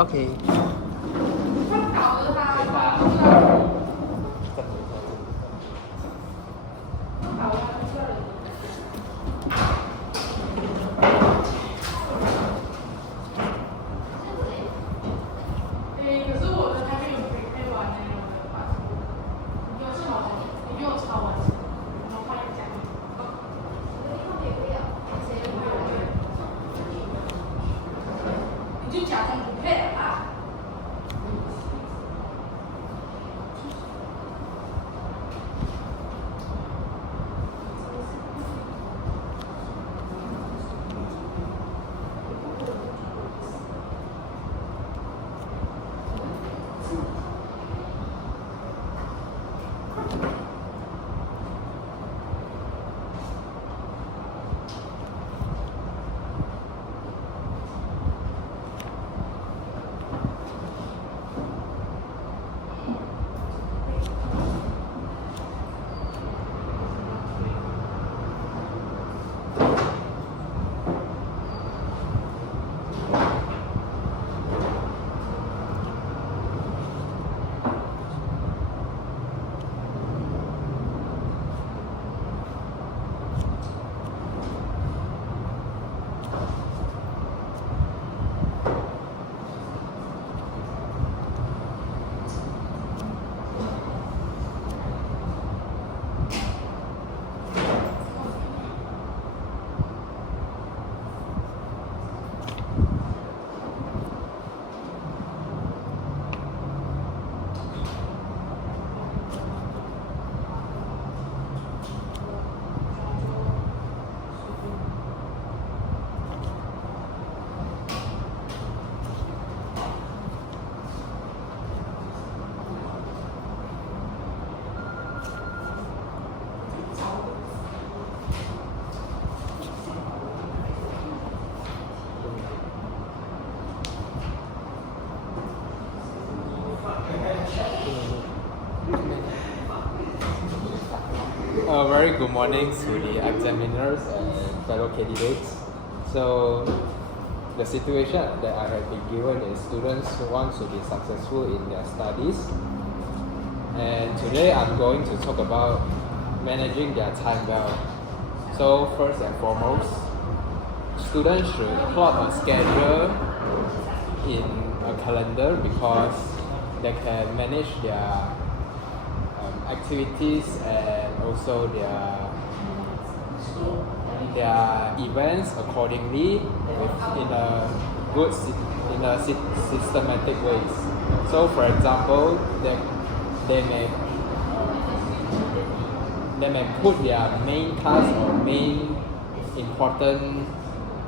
OK。可是我的还没有配完呢，我的话，你给我抄完，你给我抄完，我换一家。你就假装不配了啊！A very good morning to the examiners and fellow candidates. So, the situation that I have been given is students who want to be successful in their studies. And today I'm going to talk about managing their time well. So, first and foremost, students should plot a schedule in a calendar because they can manage their activities and also their events accordingly in a systematic ways. So for example, they may put their main task or main important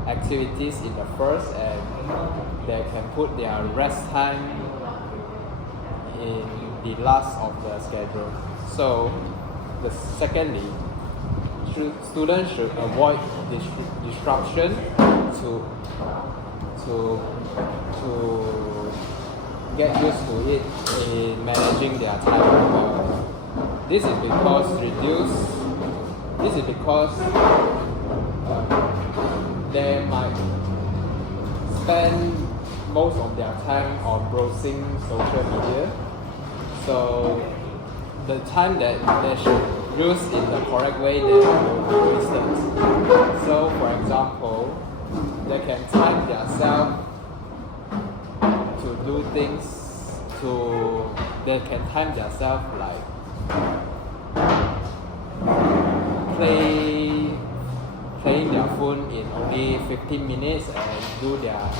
activities in the first, and they can put their rest time in the last of the schedule. So, secondly, students should avoid disruption to get used to it in managing their time well. This is because they might spend most of their time on browsing social media. So the time that they should use in the correct way, they will be wasted. So for example, they can time themselves to do things, they can time themselves like playing their phone in only 15 minutes and do their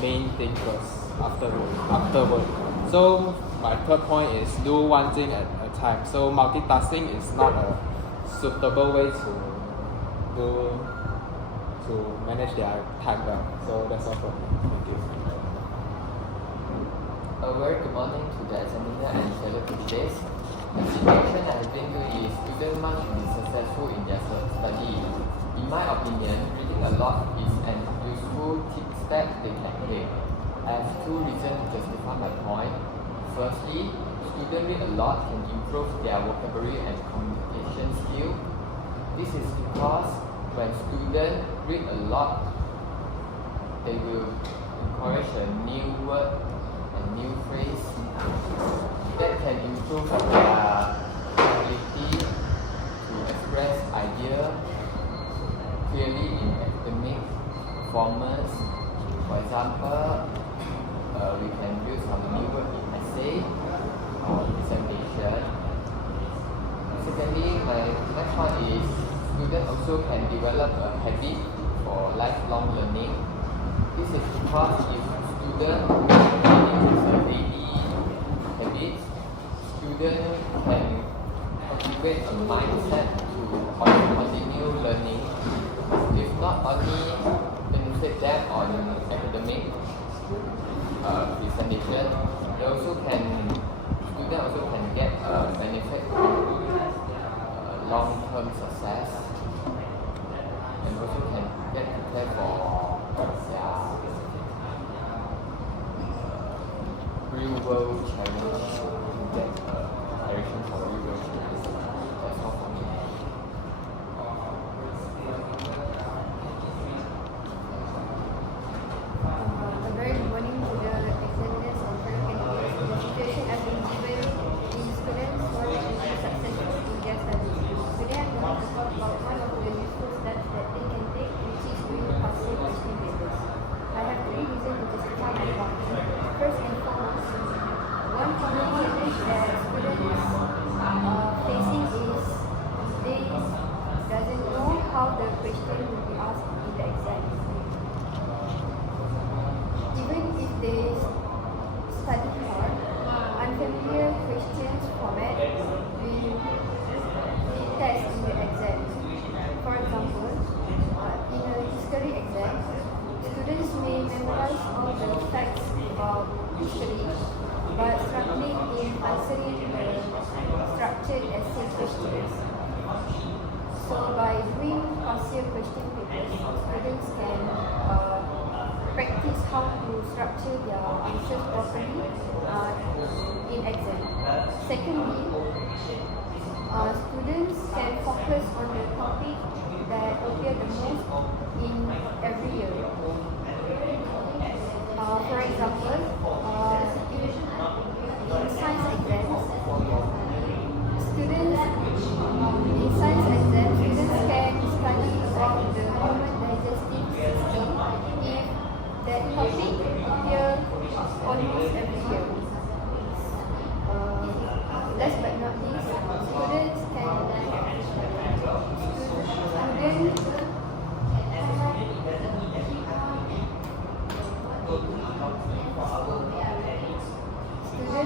main thing first afterward. So my third point is do one thing at a time. So multitasking is not a suitable way to manage their time well. So that's all from me. Thank you. A very good morning to the examiner and fellow candidates. The situation I have been to is students must be successful in their study. In my opinion, reading a lot is an useful step they can take. I have two reasons to justify my point. Firstly, students read a lot can improve their vocabulary and communication skill. This is because when students read a lot, they will encourage a new word new phrase that can improve their ability to express idea clearly in academic performance. For example, we can use some new word in essay or presentation. Secondly, my next one is students also can develop a habit for lifelong learning. This is because if students learning is a daily habit, students can cultivate a mindset to continue learning. If not only benefit them on academic presentation, they also can students also can get benefit long-term success, and also can get prepared for their real-world challenge to get direction for real-world challenge. That's all for me. A very good morning to the examiners and fellow candidates. The situation has been given in students want to be successful in their studies. Today I'm going to talk about one of the useful steps that they can take, which is doing passive question papers. I have 3 reasons to justify my point. First and foremost, one common challenge that students are facing is they doesn't know how the question will be asked in the exam. Even if they study hard, unfamiliar questions format will be tested in the exam. For example, in a history exam, students may memorize all the facts about history, but struggling in answering the structured essay questions. So by doing partial question papers, students can practice how to structure their answers properly in exam. Secondly, students can focus on the topic that appear the most in every year. For example, in science exams, students can study about the human digestive system if that topic appears almost every year. Last but not least, students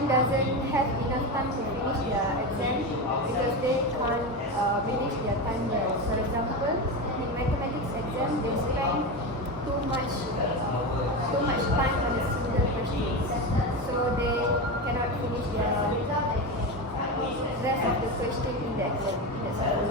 doesn't have enough time to finish their exam because they can't manage their time well. For example, in mathematics exam, they spend too much time on a single question, so they cannot finish their rest of the question in the exam. That's all.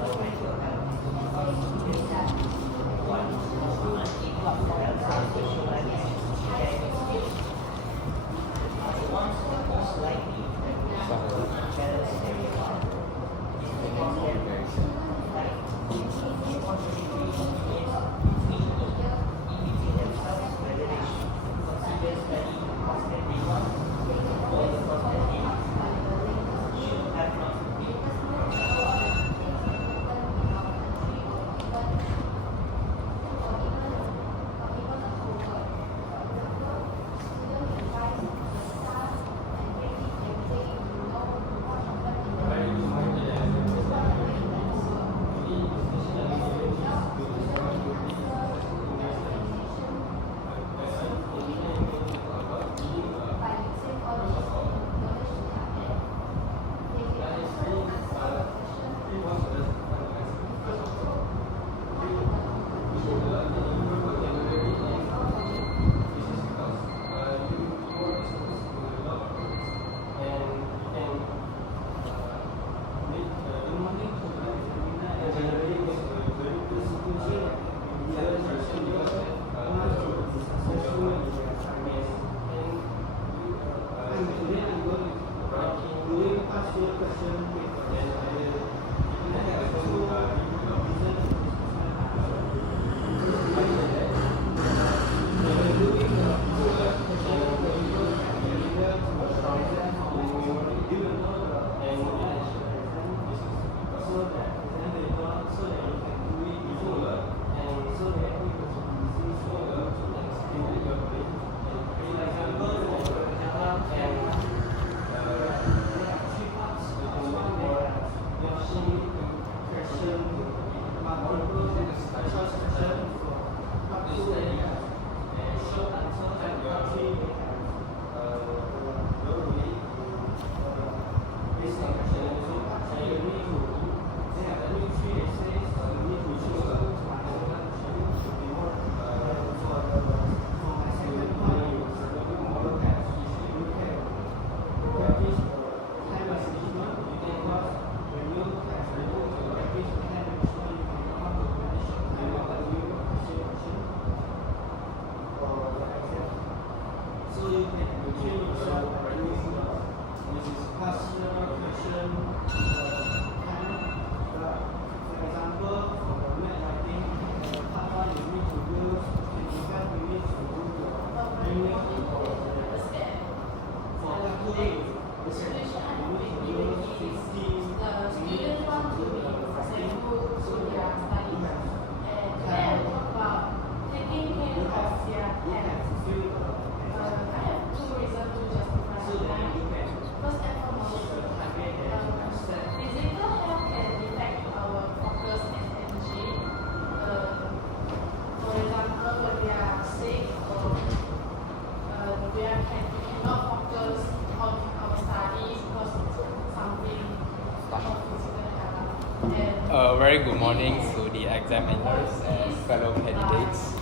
A very good morning to the examiners and fellow candidates.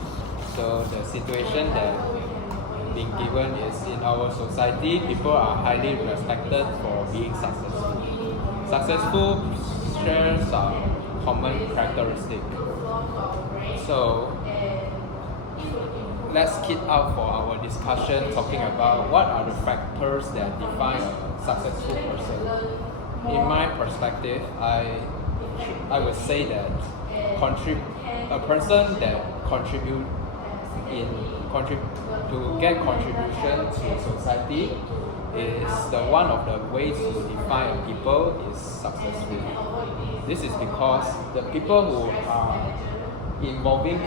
So the situation that being given is in our society, people are highly respected for being successful. Successful shares some common characteristic. So let's kick out for our discussion talking about what are the factors that define a successful person. In my perspective, I would say that a person that to get contribution to society is the one of the ways to define a people is successful. This is because the people who are evolving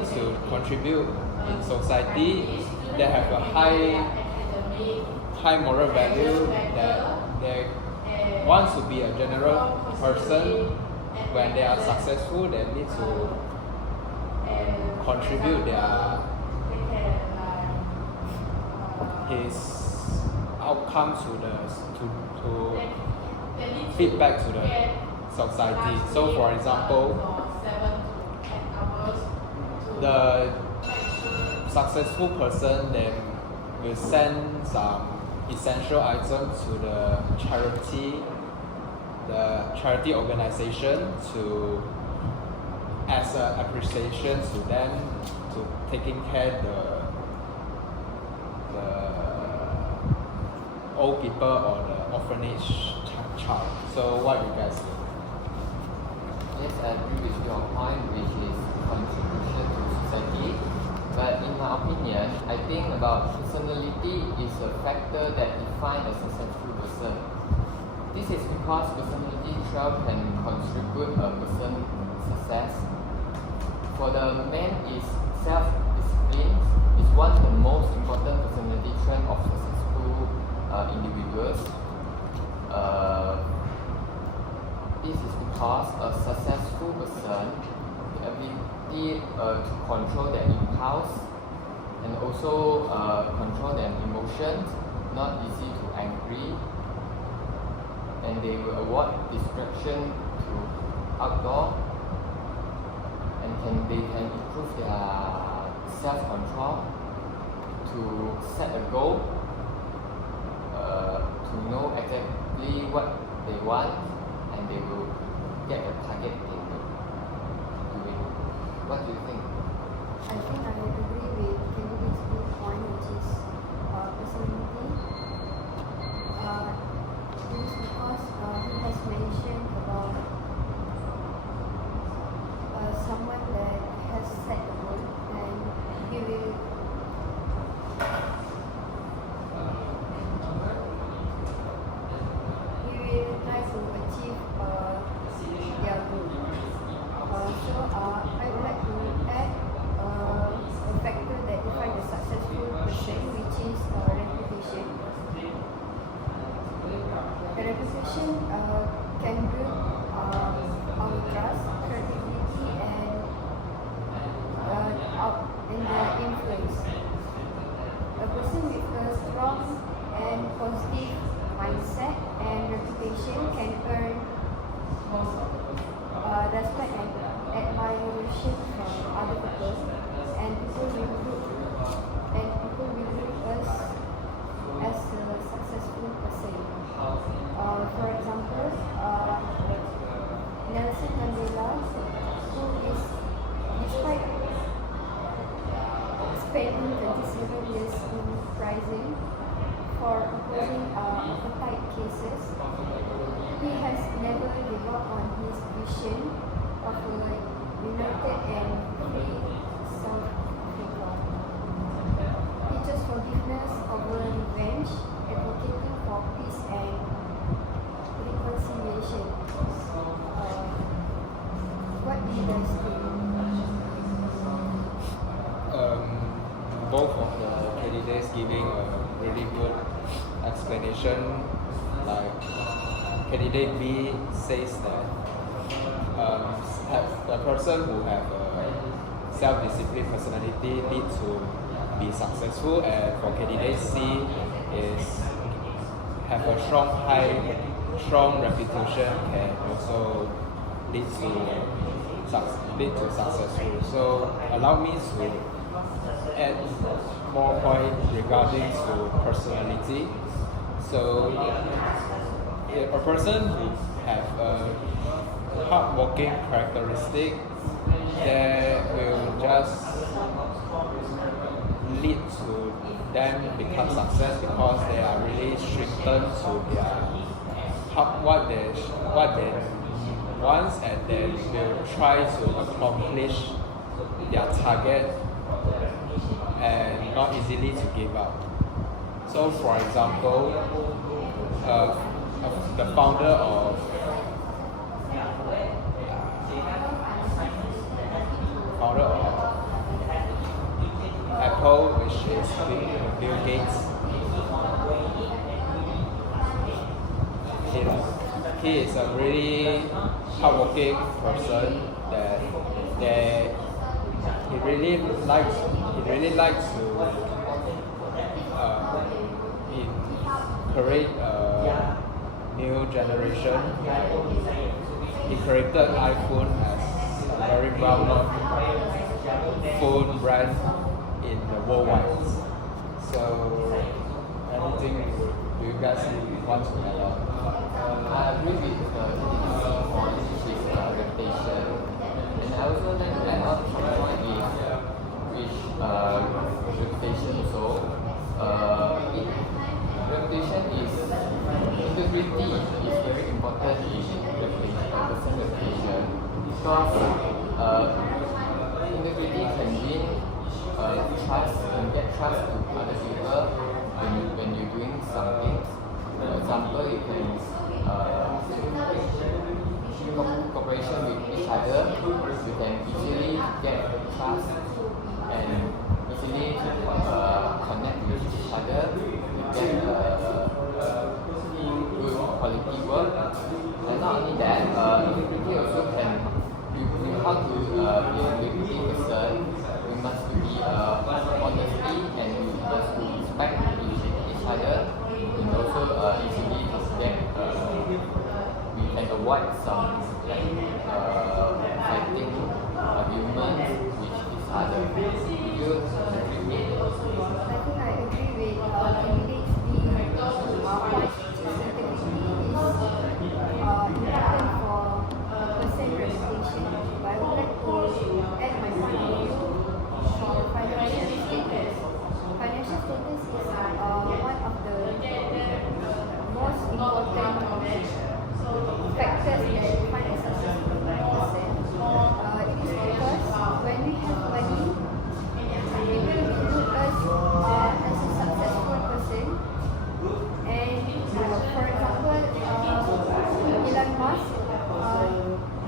to contribute in society, they have a high moral value, that they want to be a general person. When they are successful, they need to contribute his outcome to feedback to the society. So for example, the successful person then will send some essential items to the charity organization as an appreciation to them to taking care the old people or the orphanage child. So what do you guys think? Yes, I agree with your point, which is contribution to society. But in my opinion, I think about personality is a factor that defines a successful person. This is because personality itself can contribute a person's success. For the man, is self-discipline is one of the most important personality traits of successful individuals. This is because a successful person, the ability to control their impulse and also control their emotions, not easy to angry, and they will avoid distraction to outdoor, and they can improve their self-control to set a goal, to know exactly what they want, and they will get a target they will do it. What do you think? I think I agree with candidate's good point, which is personality. This is because he has mentioned about someone that has set a goal and he will try to achieve their goal. So I would like to add a factor that defines a successful person, which is reputation. The reputation can build our trust, credibility, and their influence. A person with a strong and positive mindset and reputation can earn respect and admiration from other people, and people will look us as a successful person. For example, Nelson Mandela, who is despite spending given 27 years in prison for opposing apartheid cases. He has never given up on his vision of a united and free South Africa. He chose forgiveness over revenge, advocating for peace and reconciliation. What do you guys think? Both of the candidates giving a really good explanation. Like candidate B says that the person who have a self-disciplined personality need to be successful, and for candidate C is have a strong reputation can also lead to successful. So allow me to add more points regarding to personality. So a person who have a hardworking characteristic that will just lead to them become success because they are really strengthened to their what they want, and they will try to accomplish their target and not easily to give up. So for example, the founder of Apple, which is Bill Gates, he is a really hardworking person that he really likes to create a new generation. He created iPhone as a very well-known phone brand in the worldwide. So anything do you guys want to add on? I agree with the on his reputation, and I also like to add on some point is reputation. So, reputation is integrity is very important in reputation, person reputation, because integrity can win trust, can get trust to other people when you're doing something. For example, you can cooperation with each other, you can easily get trust and easily connect with each other, you get good quality work. And not only that, integrity also can, you how to be a integrity person, we must be honesty, and we must respect each other, and also easily get we can avoid some fighting arguments with each other. Do you agree with me? I think I agree with candidates B. Point integrity is important for a person reputation. But I would like to add my point of view for financial status. Financial status is one of the most important factors that define a successful person. It is because when we have money, people will look us as a successful person. And for example, Elon Musk,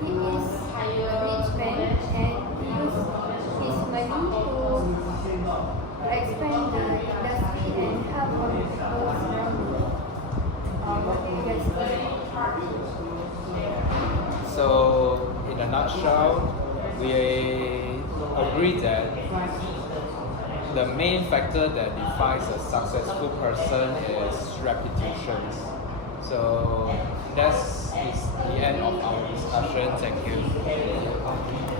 he is a rich man and he uses his money to expand the industry and help other people around the world. What do you guys think? So, in a nutshell, we agree that the main factor that defines a successful person is reputation. So, that is the end of our discussion. Thank you.